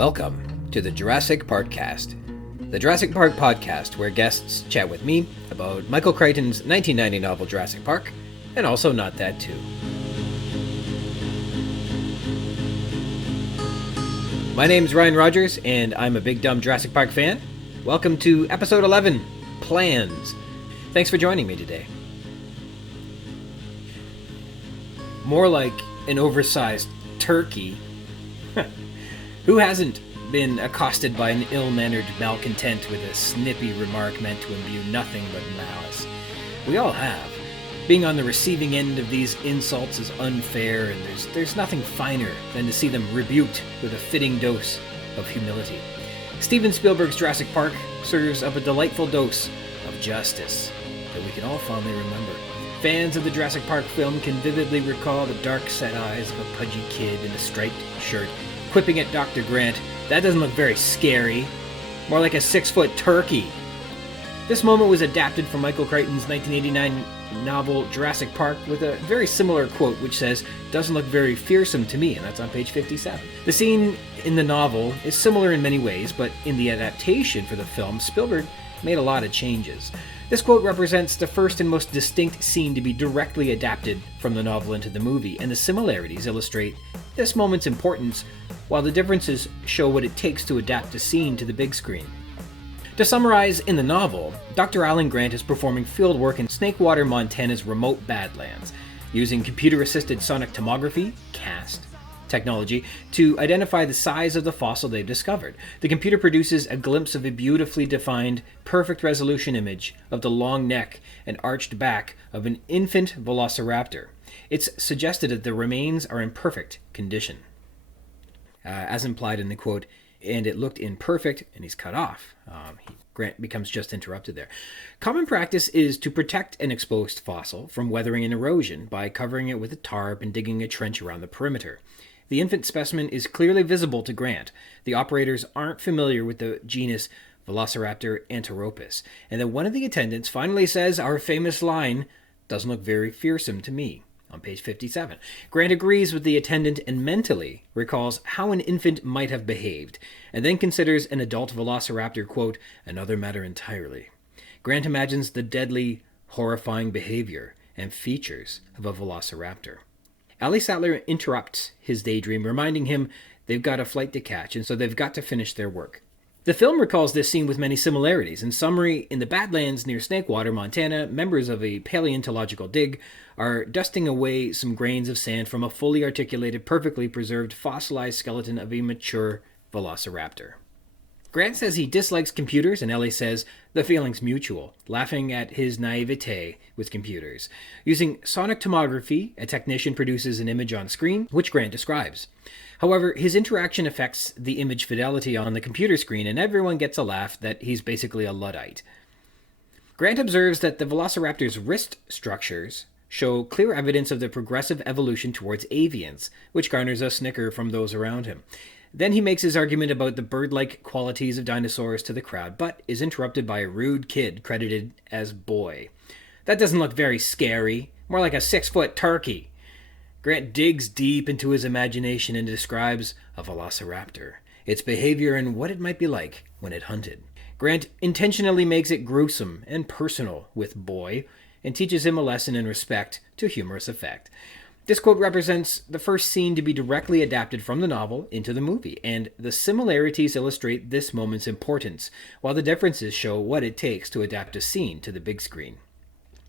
Welcome to the Jurassic Parkcast, the Jurassic Park podcast where guests chat with me about Michael Crichton's 1990 novel Jurassic Park, and also Not That Too. My name's Ryan Rogers, and I'm a big dumb Jurassic Park fan. Welcome to episode 11, Plans. Thanks for joining me today. More like an oversized turkey. Who hasn't been accosted by an ill-mannered malcontent with a snippy remark meant to imbue nothing but malice? We all have. Being on the receiving end of these insults is unfair, and there's nothing finer than to see them rebuked with a fitting dose of humility. Steven Spielberg's Jurassic Park serves up a delightful dose of justice that we can all fondly remember. Fans of the Jurassic Park film can vividly recall the dark set eyes of a pudgy kid in a striped shirt quipping at Dr. Grant, "That doesn't look very scary. More like a 6-foot turkey." This moment was adapted from Michael Crichton's 1989 novel Jurassic Park with a very similar quote which says, "Doesn't look very fearsome to me," and that's on page 57. The scene in the novel is similar in many ways, but in the adaptation for the film, Spielberg made a lot of changes. This quote represents the first and most distinct scene to be directly adapted from the novel into the movie, and the similarities illustrate this moment's importance, while the differences show what it takes to adapt a scene to the big screen. To summarize, in the novel, Dr. Alan Grant is performing fieldwork in Snakewater, Montana's remote Badlands, using computer-assisted sonic tomography, CAST, technology to identify the size of the fossil they've discovered. The computer produces a glimpse of a beautifully defined, perfect resolution image of the long neck and arched back of an infant velociraptor. It's suggested that the remains are in perfect condition. As implied in the quote, "and it looked imperfect," and he's cut off. Grant becomes just interrupted there. Common practice is to protect an exposed fossil from weathering and erosion by covering it with a tarp and digging a trench around the perimeter. The infant specimen is clearly visible to Grant. The operators aren't familiar with the genus Velociraptor anteropus, and then one of the attendants finally says our famous line, "Doesn't look very fearsome to me," on page 57. Grant agrees with the attendant and mentally recalls how an infant might have behaved, and then considers an adult velociraptor, quote, "another matter entirely." Grant imagines the deadly, horrifying behavior and features of a velociraptor. Ali Sattler interrupts his daydream, reminding him they've got a flight to catch, and so they've got to finish their work. The film recalls this scene with many similarities. In summary, in the Badlands near Snakewater, Montana, members of a paleontological dig are dusting away some grains of sand from a fully articulated, perfectly preserved, fossilized skeleton of a mature velociraptor. Grant says he dislikes computers, and Ellie says the feeling's mutual, laughing at his naivete with computers. Using sonic tomography, a technician produces an image on screen, which Grant describes. However, his interaction affects the image fidelity on the computer screen, and everyone gets a laugh that he's basically a Luddite. Grant observes that the velociraptor's wrist structures show clear evidence of the progressive evolution towards avians, which garners a snicker from those around him. Then he makes his argument about the bird-like qualities of dinosaurs to the crowd, but is interrupted by a rude kid credited as Boy. "That doesn't look very scary. More like a 6-foot turkey." Grant digs deep into his imagination and describes a velociraptor, its behavior, and what it might be like when it hunted. Grant intentionally makes it gruesome and personal with Boy, and teaches him a lesson in respect to humorous effect. This quote represents the first scene to be directly adapted from the novel into the movie, and the similarities illustrate this moment's importance, while the differences show what it takes to adapt a scene to the big screen.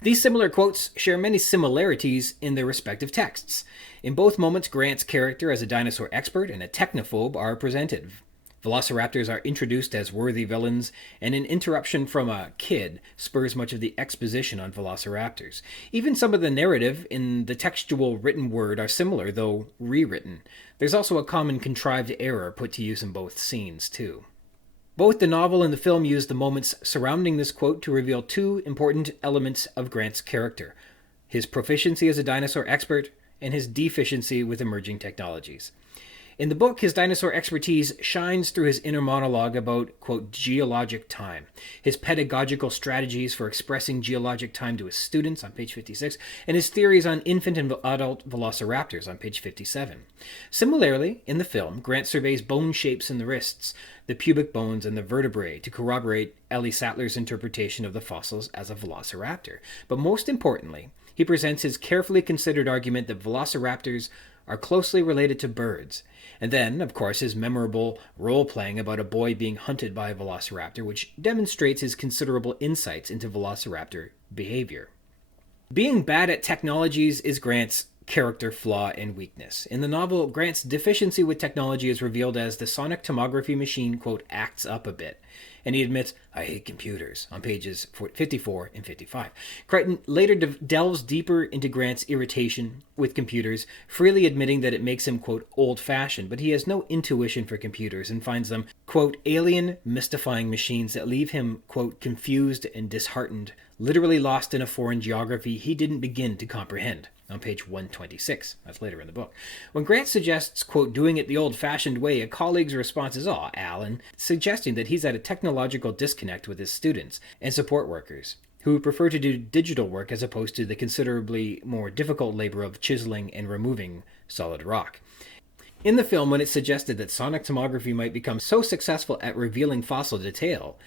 These similar quotes share many similarities in their respective texts. In both moments, Grant's character as a dinosaur expert and a technophobe are presented. Velociraptors are introduced as worthy villains, and an interruption from a kid spurs much of the exposition on velociraptors. Even some of the narrative in the textual written word are similar, though rewritten. There's also a common contrived error put to use in both scenes, too. Both the novel and the film use the moments surrounding this quote to reveal two important elements of Grant's character: his proficiency as a dinosaur expert and his deficiency with emerging technologies. In the book, his dinosaur expertise shines through his inner monologue about, quote, geologic time, his pedagogical strategies for expressing geologic time to his students on page 56, and his theories on infant and adult velociraptors on page 57. Similarly, in the film, Grant surveys bone shapes in the wrists, the pubic bones, and the vertebrae to corroborate Ellie Sattler's interpretation of the fossils as a velociraptor. But most importantly, he presents his carefully considered argument that velociraptors are closely related to birds. And then, of course, his memorable role-playing about a boy being hunted by a velociraptor, which demonstrates his considerable insights into velociraptor behavior. Being bad at technologies is Grant's character flaw and weakness. In the novel, Grant's deficiency with technology is revealed as the sonic tomography machine, quote, acts up a bit. And he admits, I hate computers, on pages 54 and 55. Crichton later delves deeper into Grant's irritation with computers, freely admitting that it makes him, quote, old-fashioned, but he has no intuition for computers and finds them, quote, alien, mystifying machines that leave him, quote, confused and disheartened, literally lost in a foreign geography he didn't begin to comprehend. On page 126. That's later in the book. When Grant suggests, quote, doing it the old-fashioned way, a colleague's response is, aw, Alan, suggesting that he's at a technological disconnect with his students and support workers, who prefer to do digital work as opposed to the considerably more difficult labor of chiseling and removing solid rock. In the film, when it's suggested that sonic tomography might become so successful at revealing fossil detail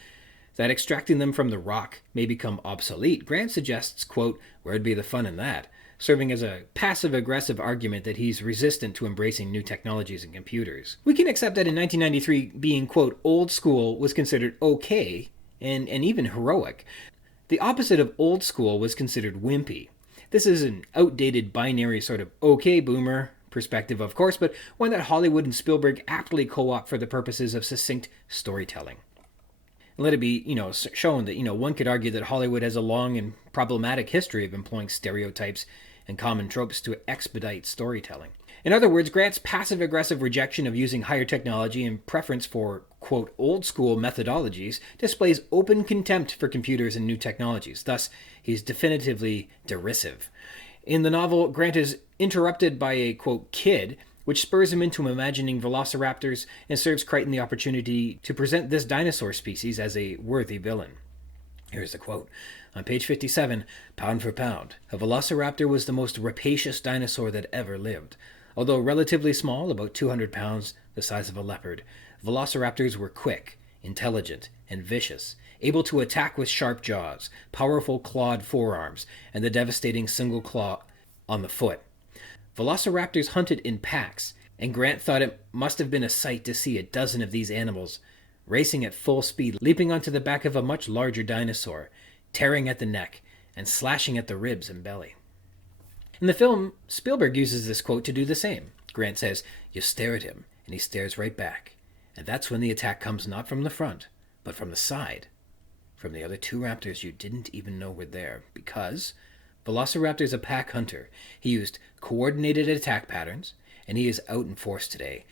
that extracting them from the rock may become obsolete, Grant suggests, quote, where'd be the fun in that? Serving as a passive-aggressive argument that he's resistant to embracing new technologies and computers. We can accept that in 1993, being, quote, old school was considered okay and even heroic. The opposite of old school was considered wimpy. This is an outdated binary sort of okay boomer perspective, of course, but one that Hollywood and Spielberg aptly co-opt for the purposes of succinct storytelling. Let it be, shown that, one could argue that Hollywood has a long and problematic history of employing stereotypes and common tropes to expedite storytelling. In other words, Grant's passive-aggressive rejection of using higher technology and preference for, quote, old-school methodologies displays open contempt for computers and new technologies. Thus, he's definitively derisive. In the novel, Grant is interrupted by a, quote, kid, which spurs him into imagining velociraptors and serves Crichton the opportunity to present this dinosaur species as a worthy villain. Here's the quote. On page 57, pound for pound, a velociraptor was the most rapacious dinosaur that ever lived. Although relatively small, about 200 pounds, the size of a leopard, velociraptors were quick, intelligent, and vicious, able to attack with sharp jaws, powerful clawed forearms, and the devastating single claw on the foot. Velociraptors hunted in packs, and Grant thought it must have been a sight to see a dozen of these animals racing at full speed, leaping onto the back of a much larger dinosaur, tearing at the neck, and slashing at the ribs and belly. In the film, Spielberg uses this quote to do the same. Grant says, you stare at him, and he stares right back. And that's when the attack comes not from the front, but from the side. From the other two raptors you didn't even know were there, because Velociraptor's a pack hunter. He used coordinated attack patterns, and he is out in force today.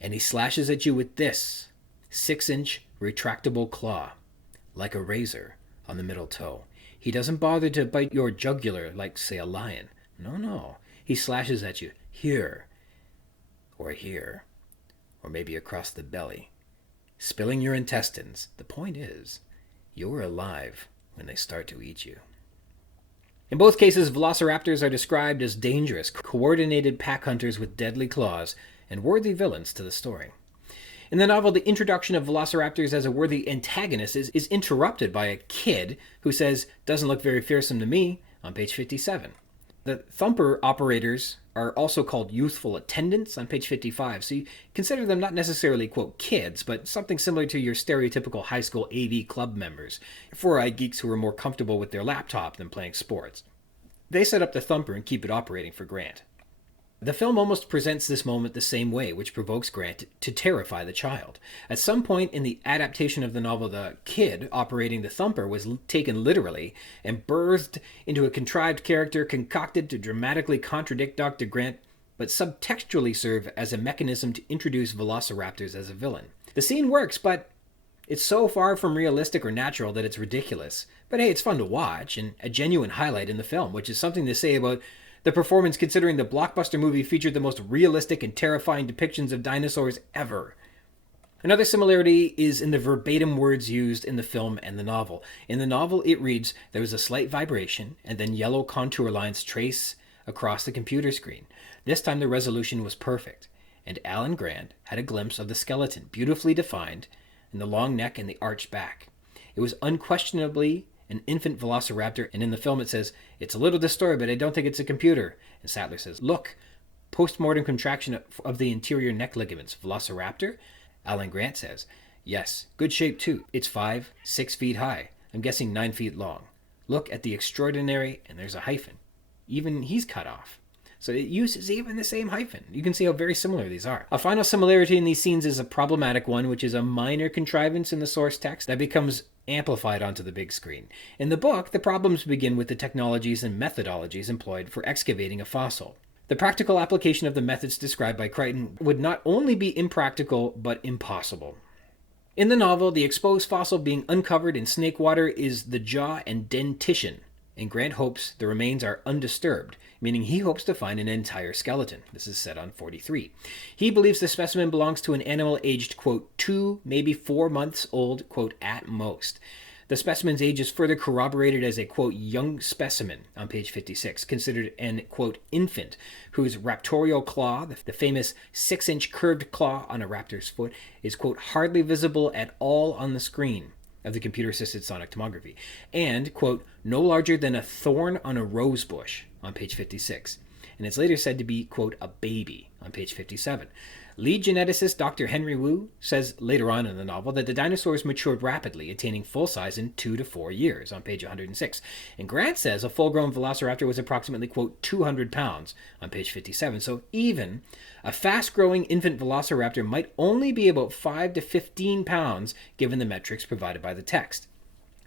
And he slashes at you with this 6-inch retractable claw, like a razor on the middle toe. He doesn't bother to bite your jugular like, say, a lion. No. He slashes at you here, or maybe across the belly, spilling your intestines. The point is, you're alive when they start to eat you. In both cases, velociraptors are described as dangerous, coordinated pack hunters with deadly claws and worthy villains to the story. In the novel, the introduction of velociraptors as a worthy antagonist is interrupted by a kid who says, doesn't look very fearsome to me, on page 57. The thumper operators are also called youthful attendants on page 55, so you consider them not necessarily, quote, kids, but something similar to your stereotypical high school AV club members, four-eyed geeks who are more comfortable with their laptop than playing sports. They set up the thumper and keep it operating for Grant. The film almost presents this moment the same way, which provokes Grant to terrify the child. At some point in the adaptation of the novel, the kid operating the thumper was taken literally and birthed into a contrived character concocted to dramatically contradict Dr. Grant, but subtextually serve as a mechanism to introduce velociraptors as a villain. The scene works, but it's so far from realistic or natural that it's ridiculous. But hey, it's fun to watch, and a genuine highlight in the film, which is something to say about The performance, considering the blockbuster movie featured the most realistic and terrifying depictions of dinosaurs ever. Another similarity is in the verbatim words used in the film and the novel. In the novel, it reads, "There was a slight vibration, and then yellow contour lines trace across the computer screen. This time the resolution was perfect, and Alan Grant had a glimpse of the skeleton, beautifully defined, and the long neck and the arched back. It was unquestionably an infant velociraptor, and in the film it says, 'It's a little distorted, but I don't think it's a computer.' And Sattler says, 'Look, post-mortem contraction of the interior neck ligaments. Velociraptor?' Alan Grant says, 'Yes, good shape too. It's 5-6 feet high. I'm guessing 9 feet long. Look at the extraordinary,' and there's a hyphen. Even he's cut off. So it uses even the same hyphen. You can see how very similar these are. A final similarity in these scenes is a problematic one, which is a minor contrivance in the source text that becomes amplified onto the big screen. In the book, the problems begin with the technologies and methodologies employed for excavating a fossil. The practical application of the methods described by Crichton would not only be impractical, but impossible. In the novel, the exposed fossil being uncovered in snake water is the jaw and dentition, and Grant hopes the remains are undisturbed, meaning he hopes to find an entire skeleton. This is set on 43. He believes the specimen belongs to an animal aged, quote, 2, maybe 4 months old, quote, at most. The specimen's age is further corroborated as a, quote, young specimen on page 56, considered an, quote, infant, whose raptorial claw, the famous 6-inch curved claw on a raptor's foot, is, quote, hardly visible at all on the screen of the computer-assisted sonic tomography, and, quote, no larger than a thorn on a rose bush on page 56. And it's later said to be, quote, a baby on page 57. Lead geneticist Dr. Henry Wu says later on in the novel that the dinosaurs matured rapidly, attaining full size in 2 to 4 years on page 106. And Grant says a full-grown velociraptor was approximately, quote, 200 pounds on page 57. So even a fast-growing infant velociraptor might only be about 5 to 15 pounds given the metrics provided by the text.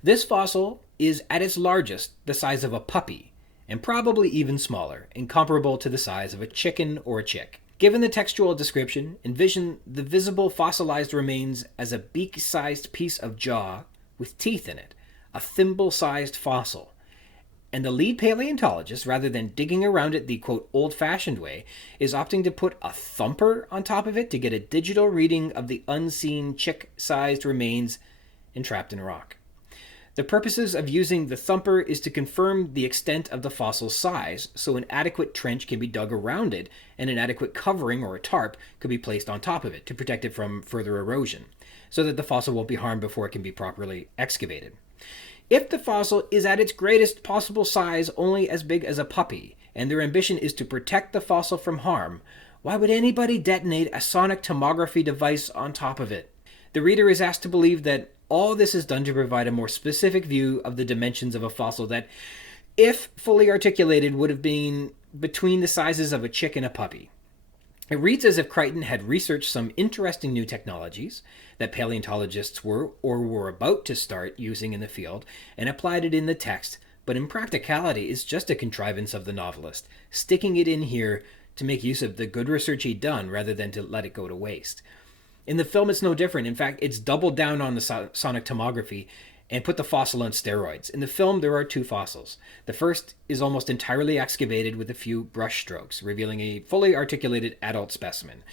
This fossil is at its largest the size of a puppy, and probably even smaller, and comparable to the size of a chicken or a chick. Given the textual description, envision the visible fossilized remains as a beak-sized piece of jaw with teeth in it, a thimble-sized fossil. And the lead paleontologist, rather than digging around it the, quote, old-fashioned way, is opting to put a thumper on top of it to get a digital reading of the unseen chick-sized remains entrapped in rock. The purposes of using the thumper is to confirm the extent of the fossil's size, so an adequate trench can be dug around it, and an adequate covering or a tarp could be placed on top of it to protect it from further erosion, so that the fossil won't be harmed before it can be properly excavated. If the fossil is at its greatest possible size, only as big as a puppy, and their ambition is to protect the fossil from harm, why would anybody detonate a sonic tomography device on top of it? The reader is asked to believe that all this is done to provide a more specific view of the dimensions of a fossil that, if fully articulated, would have been between the sizes of a chick and a puppy. It reads as if Crichton had researched some interesting new technologies that paleontologists were or were about to start using in the field and applied it in the text, but in practicality is just a contrivance of the novelist, sticking it in here to make use of the good research he'd done rather than to let it go to waste. In the film, it's no different. In fact, it's doubled down on the sonic tomography and put the fossil on steroids. In the film, there are 2 fossils. The first is almost entirely excavated with a few brush strokes, revealing a fully articulated adult specimen.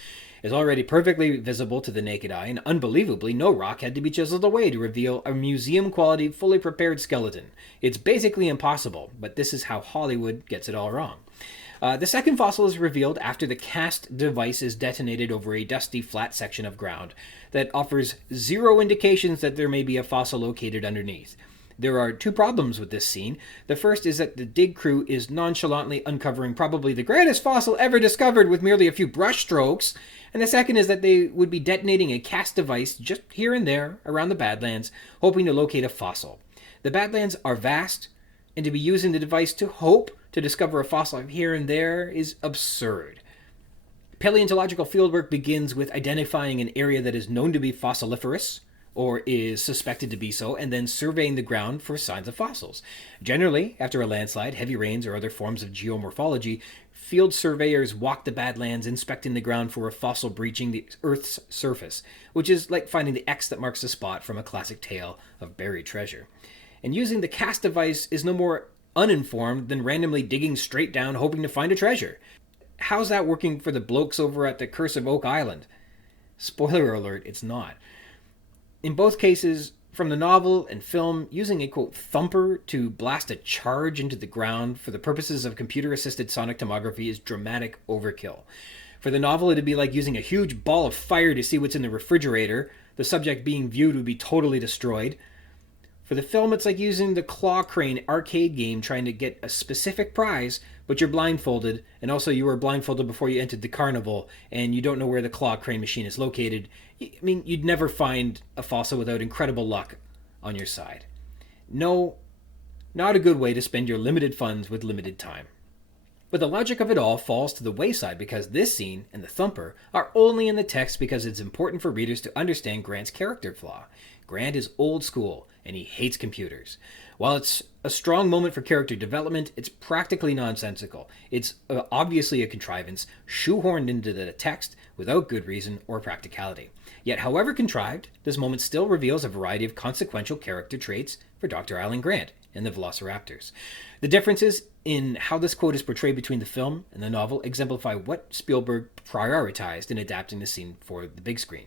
It's already perfectly visible to the naked eye, and unbelievably, no rock had to be chiseled away to reveal a museum-quality, fully prepared skeleton. It's basically impossible, but this is how Hollywood gets it all wrong. The second fossil is revealed after the cast device is detonated over a dusty, flat section of ground that offers 0 indications that there may be a fossil located underneath. There are 2 problems with this scene. The first is that the dig crew is nonchalantly uncovering probably the greatest fossil ever discovered with merely a few brush strokes, and the second is that they would be detonating a cast device just here and there around the Badlands, hoping to locate a fossil. The Badlands are vast, and to be using the device to hope to discover a fossil here and there is absurd. Paleontological fieldwork begins with identifying an area that is known to be fossiliferous, or is suspected to be so, and then surveying the ground for signs of fossils. Generally, after a landslide, heavy rains, or other forms of geomorphology, field surveyors walk the Badlands, inspecting the ground for a fossil breaching the Earth's surface, which is like finding the X that marks the spot from a classic tale of buried treasure. And using the cast device is no more uninformed than randomly digging straight down hoping to find a treasure. How's that working for the blokes over at the Curse of Oak Island? Spoiler alert, it's not. In both cases, from the novel and film, using a quote thumper to blast a charge into the ground for the purposes of computer-assisted sonic tomography is dramatic overkill. For the novel, it'd be like using a huge ball of fire to see what's in the refrigerator. The subject being viewed would be totally destroyed. For the film, it's like using the claw crane arcade game trying to get a specific prize, but you're blindfolded, and also you were blindfolded before you entered the carnival, and you don't know where the claw crane machine is located. I mean, you'd never find a fossil without incredible luck on your side. No, not a good way to spend your limited funds with limited time. But the logic of it all falls to the wayside because this scene and the thumper are only in the text because it's important for readers to understand Grant's character flaw. Grant is old school, and he hates computers. While it's a strong moment for character development, it's practically nonsensical. It's obviously a contrivance, shoehorned into the text without good reason or practicality. Yet, however contrived, this moment still reveals a variety of consequential character traits for Dr. Alan Grant and the velociraptors. The differences in how this quote is portrayed between the film and the novel exemplify what Spielberg prioritized in adapting the scene for the big screen.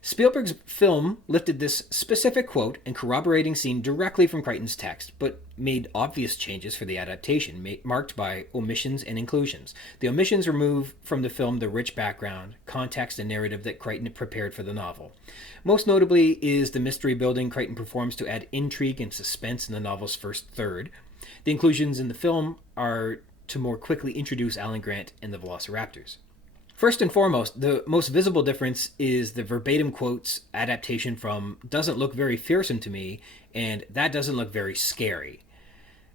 Spielberg's film lifted this specific quote and corroborating scene directly from Crichton's text, but made obvious changes for the adaptation, marked by omissions and inclusions. The omissions remove from the film the rich background, context, and narrative that Crichton prepared for the novel. Most notably is the mystery building Crichton performs to add intrigue and suspense in the novel's first third. The inclusions in the film are to more quickly introduce Alan Grant and the velociraptors. First and foremost, the most visible difference is the verbatim quotes adaptation from "doesn't look very fearsome to me" and "that doesn't look very scary."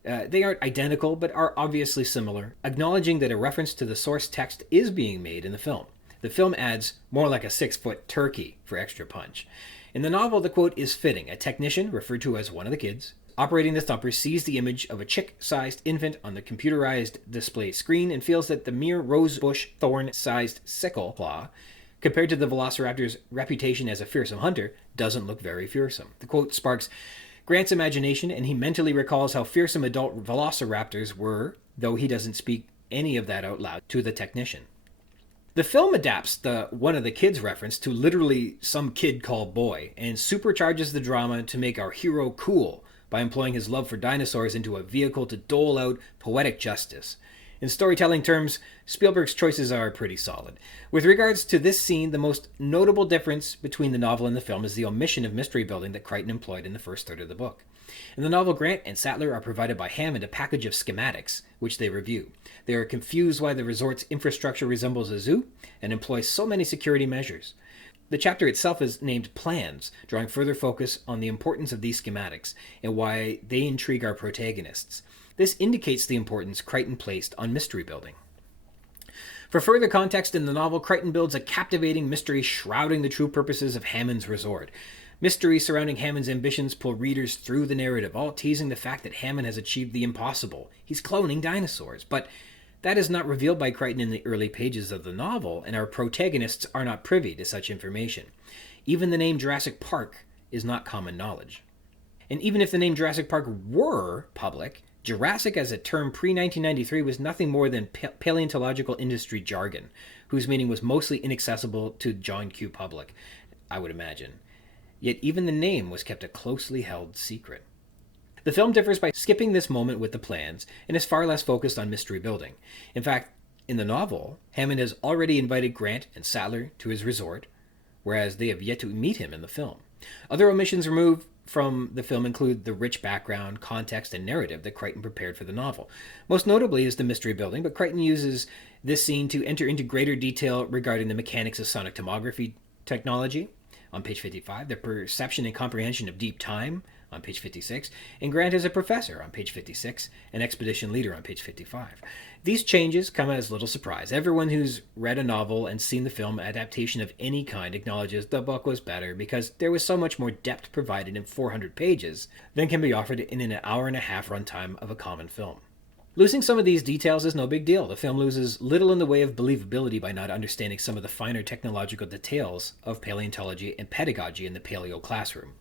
They aren't identical, but are obviously similar, acknowledging that a reference to the source text is being made in the film. The film adds "more like a 6-foot turkey" for extra punch. In the novel, the quote is fitting. A technician, referred to as one of the kids, operating the thumper, sees the image of a chick-sized infant on the computerized display screen and feels that the mere rosebush thorn-sized sickle claw, compared to the velociraptor's reputation as a fearsome hunter, doesn't look very fearsome. The quote sparks Grant's imagination, and he mentally recalls how fearsome adult velociraptors were, though he doesn't speak any of that out loud to the technician. The film adapts the "one of the kids" reference to literally some kid called boy, and supercharges the drama to make our hero cool, by employing his love for dinosaurs into a vehicle to dole out poetic justice. In storytelling terms, Spielberg's choices are pretty solid. With regards to this scene, the most notable difference between the novel and the film is the omission of mystery building that Crichton employed in the first third of the book. In the novel, Grant and Sattler are provided by Hammond a package of schematics, which they review. They are confused why the resort's infrastructure resembles a zoo and employs so many security measures. The chapter itself is named Plans, drawing further focus on the importance of these schematics and why they intrigue our protagonists. This indicates the importance Crichton placed on mystery building. For further context in the novel, Crichton builds a captivating mystery shrouding the true purposes of Hammond's resort. Mysteries surrounding Hammond's ambitions pull readers through the narrative, all teasing the fact that Hammond has achieved the impossible. He's cloning dinosaurs, but that is not revealed by Crichton in the early pages of the novel, and our protagonists are not privy to such information. Even the name Jurassic Park is not common knowledge. And even if the name Jurassic Park were public, Jurassic as a term pre-1993 was nothing more than paleontological industry jargon, whose meaning was mostly inaccessible to John Q. public, I would imagine. Yet even the name was kept a closely held secret. The film differs by skipping this moment with the plans and is far less focused on mystery building. In fact, in the novel, Hammond has already invited Grant and Sattler to his resort, whereas they have yet to meet him in the film. Other omissions removed from the film include the rich background, context, and narrative that Crichton prepared for the novel. Most notably is the mystery building, but Crichton uses this scene to enter into greater detail regarding the mechanics of sonic tomography technology on page 55, the perception and comprehension of deep time on page 56, and Grant as a professor on page 56, and expedition leader on page 55. These changes come as little surprise. Everyone who's read a novel and seen the film adaptation of any kind acknowledges the book was better because there was so much more depth provided in 400 pages than can be offered in an hour-and-a-half runtime of a common film. Losing some of these details is no big deal. The film loses little in the way of believability by not understanding some of the finer technological details of paleontology and pedagogy in the paleo classroom.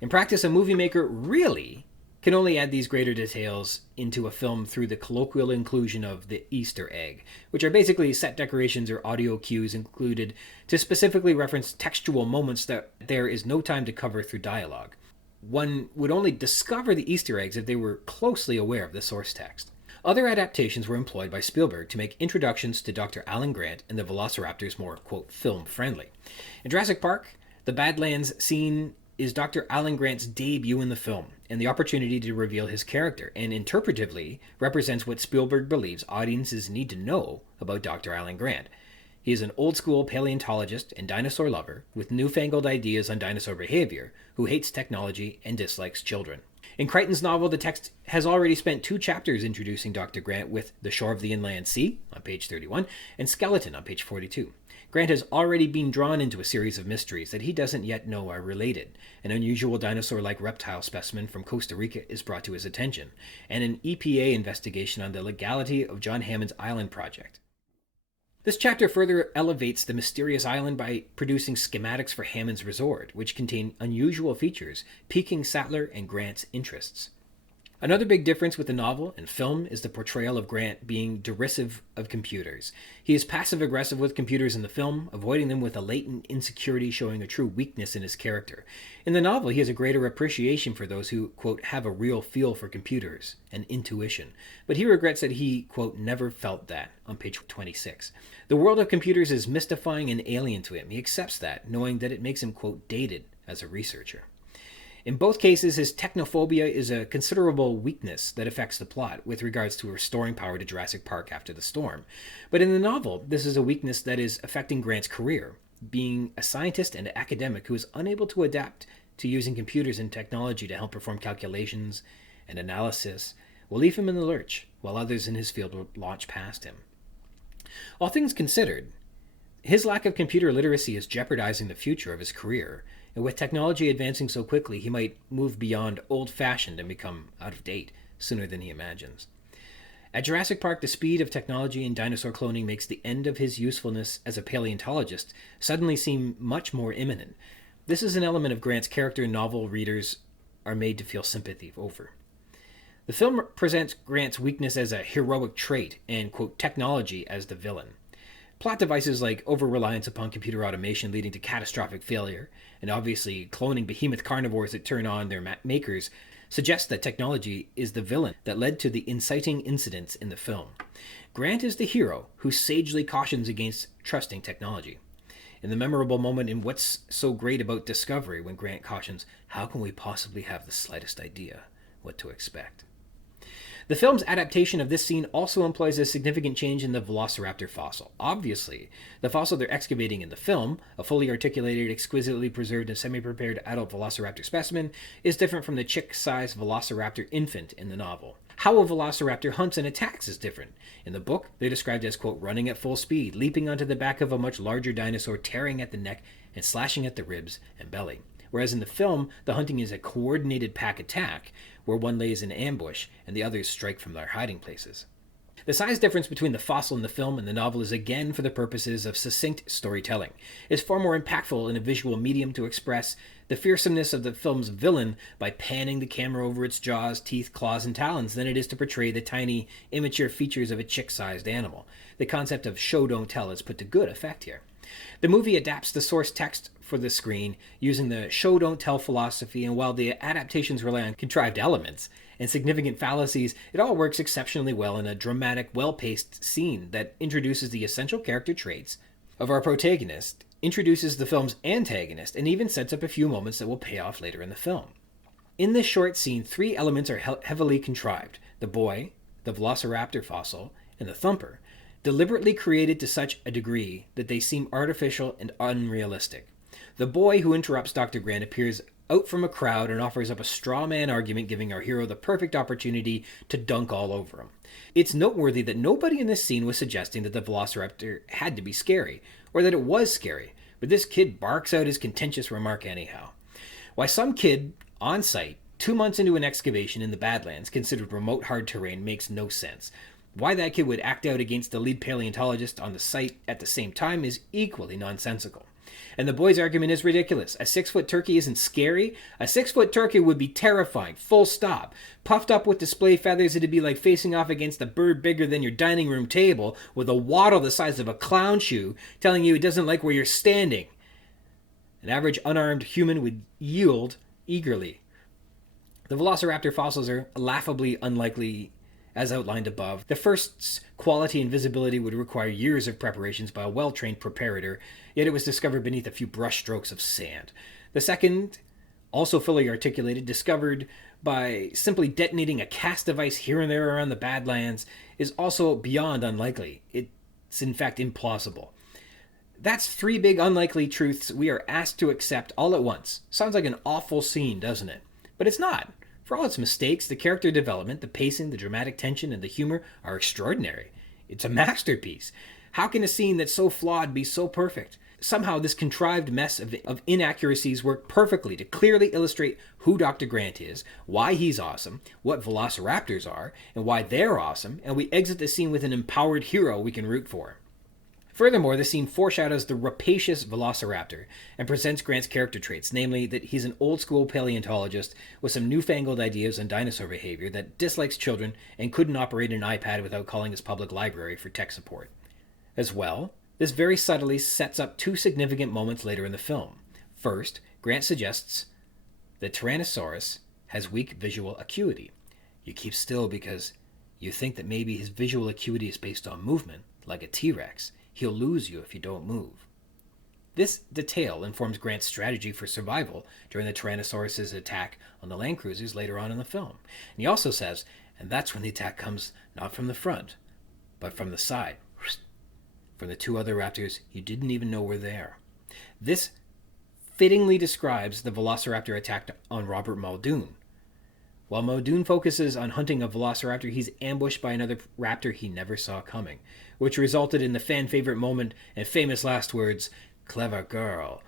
In practice, a movie maker really can only add these greater details into a film through the colloquial inclusion of the Easter egg, which are basically set decorations or audio cues included to specifically reference textual moments that there is no time to cover through dialogue. One would only discover the Easter eggs if they were closely aware of the source text. Other adaptations were employed by Spielberg to make introductions to Dr. Alan Grant and the velociraptors more, quote, film-friendly. In Jurassic Park, the Badlands scene is Dr. Alan Grant's debut in the film, and the opportunity to reveal his character, and interpretively represents what Spielberg believes audiences need to know about Dr. Alan Grant. He is an old-school paleontologist and dinosaur lover with newfangled ideas on dinosaur behavior, who hates technology and dislikes children. In Crichton's novel, the text has already spent 2 chapters introducing Dr. Grant with The Shore of the Inland Sea, on page 31, and Skeleton, on page 42. Grant has already been drawn into a series of mysteries that he doesn't yet know are related. An unusual dinosaur-like reptile specimen from Costa Rica is brought to his attention, and an EPA investigation on the legality of John Hammond's island project. This chapter further elevates the mysterious island by producing schematics for Hammond's resort, which contain unusual features, piquing Sattler and Grant's interests. Another big difference with the novel and film is the portrayal of Grant being derisive of computers. He is passive-aggressive with computers in the film, avoiding them with a latent insecurity showing a true weakness in his character. In the novel, he has a greater appreciation for those who, quote, have a real feel for computers, an intuition. But he regrets that he, quote, never felt that, on page 26. The world of computers is mystifying and alien to him. He accepts that, knowing that it makes him, quote, dated as a researcher. In both cases, his technophobia is a considerable weakness that affects the plot with regards to restoring power to Jurassic Park after the storm. But in the novel, this is a weakness that is affecting Grant's career. Being a scientist and academic who is unable to adapt to using computers and technology to help perform calculations and analysis will leave him in the lurch, while others in his field will launch past him. All things considered, his lack of computer literacy is jeopardizing the future of his career. And with technology advancing so quickly, he might move beyond old-fashioned and become out of date sooner than he imagines. At Jurassic Park, the speed of technology and dinosaur cloning makes the end of his usefulness as a paleontologist suddenly seem much more imminent. This is an element of Grant's character novel readers are made to feel sympathy over. The film presents Grant's weakness as a heroic trait and, quote, technology as the villain. Plot devices like over-reliance upon computer automation leading to catastrophic failure, and obviously cloning behemoth carnivores that turn on their makers, suggest that technology is the villain that led to the inciting incidents in the film. Grant is the hero who sagely cautions against trusting technology. In the memorable moment in What's So Great About Discovery, when Grant cautions, how can we possibly have the slightest idea what to expect? The film's adaptation of this scene also employs a significant change in the velociraptor fossil. Obviously, the fossil they're excavating in the film, a fully articulated, exquisitely preserved, and semi-prepared adult velociraptor specimen, is different from the chick-sized velociraptor infant in the novel. How a velociraptor hunts and attacks is different. In the book, they're described as, quote, running at full speed, leaping onto the back of a much larger dinosaur, tearing at the neck, and slashing at the ribs and belly. Whereas in the film, the hunting is a coordinated pack attack, where one lays in ambush and the others strike from their hiding places. The size difference between the fossil in the film and the novel is again for the purposes of succinct storytelling. It's far more impactful in a visual medium to express the fearsomeness of the film's villain by panning the camera over its jaws, teeth, claws, and talons than it is to portray the tiny, immature features of a chick-sized animal. The concept of show don't tell is put to good effect here. The movie adapts the source text for the screen using the show don't tell philosophy, and while the adaptations rely on contrived elements and significant fallacies, it all works exceptionally well in a dramatic, well-paced scene that introduces the essential character traits of our protagonist, introduces the film's antagonist, and even sets up a few moments that will pay off later in the film. In this short scene, 3 elements are heavily contrived: the boy, the velociraptor fossil, and the thumper, deliberately created to such a degree that they seem artificial and unrealistic. The boy who interrupts Dr. Grant appears out from a crowd and offers up a straw man argument, giving our hero the perfect opportunity to dunk all over him. It's noteworthy that nobody in this scene was suggesting that the velociraptor had to be scary, or that it was scary, but this kid barks out his contentious remark anyhow. Why some kid on site, 2 months into an excavation in the Badlands, considered remote hard terrain, makes no sense. Why that kid would act out against the lead paleontologist on the site at the same time is equally nonsensical. And the boy's argument is ridiculous. A 6-foot turkey isn't scary. A 6-foot turkey would be terrifying, full stop. Puffed up with display feathers, it'd be like facing off against a bird bigger than your dining room table with a wattle the size of a clown shoe telling you it doesn't like where you're standing. An average unarmed human would yield eagerly. The velociraptor fossils are laughably unlikely as outlined above. The first's quality and visibility would require years of preparations by a well-trained preparator, yet it was discovered beneath a few brushstrokes of sand. The second, also fully articulated, discovered by simply detonating a cast device here and there around the Badlands, is also beyond unlikely. It's in fact implausible. That's 3 big unlikely truths we are asked to accept all at once. Sounds like an awful scene, doesn't it? But it's not. For all its mistakes, the character development, the pacing, the dramatic tension, and the humor are extraordinary. It's a masterpiece. How can a scene that's so flawed be so perfect? Somehow this contrived mess of inaccuracies worked perfectly to clearly illustrate who Dr. Grant is, why he's awesome, what velociraptors are, and why they're awesome, and we exit the scene with an empowered hero we can root for. Furthermore, the scene foreshadows the rapacious velociraptor and presents Grant's character traits, namely that he's an old-school paleontologist with some newfangled ideas on dinosaur behavior that dislikes children and couldn't operate an iPad without calling his public library for tech support. As well, this very subtly sets up 2 significant moments later in the film. First, Grant suggests that Tyrannosaurus has weak visual acuity. You keep still because you think that maybe his visual acuity is based on movement, like a T-Rex. He'll lose you if you don't move. This detail informs Grant's strategy for survival during the Tyrannosaurus' attack on the land cruisers later on in the film. And he also says, and that's when the attack comes not from the front, but from the side. From the 2 other raptors you didn't even know were there. This fittingly describes the velociraptor attack on Robert Muldoon. While Muldoon focuses on hunting a velociraptor, he's ambushed by another raptor he never saw coming, which resulted in the fan-favorite moment and famous last words, "Clever girl."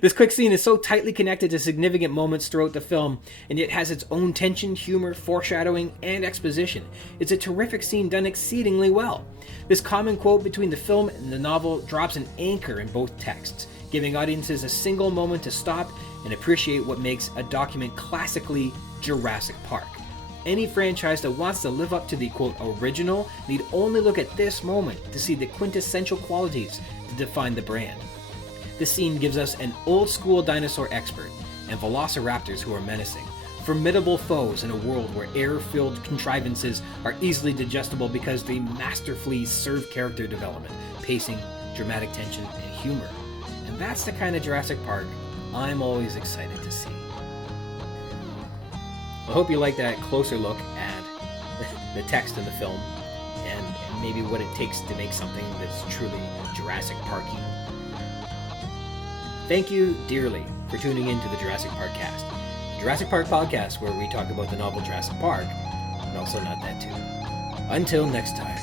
This quick scene is so tightly connected to significant moments throughout the film, and yet has its own tension, humor, foreshadowing, and exposition. It's a terrific scene done exceedingly well. This common quote between the film and the novel drops an anchor in both texts, giving audiences a single moment to stop and appreciate what makes a document classically Jurassic Park. Any franchise that wants to live up to the, quote, original need only look at this moment to see the quintessential qualities that define the brand. This scene gives us an old-school dinosaur expert and velociraptors who are menacing, formidable foes in a world where air-filled contrivances are easily digestible because they masterfully serve character development, pacing, dramatic tension, and humor. And that's the kind of Jurassic Park I'm always excited to see. I hope you like that closer look at the text of the film and maybe what it takes to make something that's truly Jurassic Parky. Thank you dearly for tuning in to the Jurassic Park cast. The Jurassic Park podcast where we talk about the novel Jurassic Park, and also Not That Too. Until next time.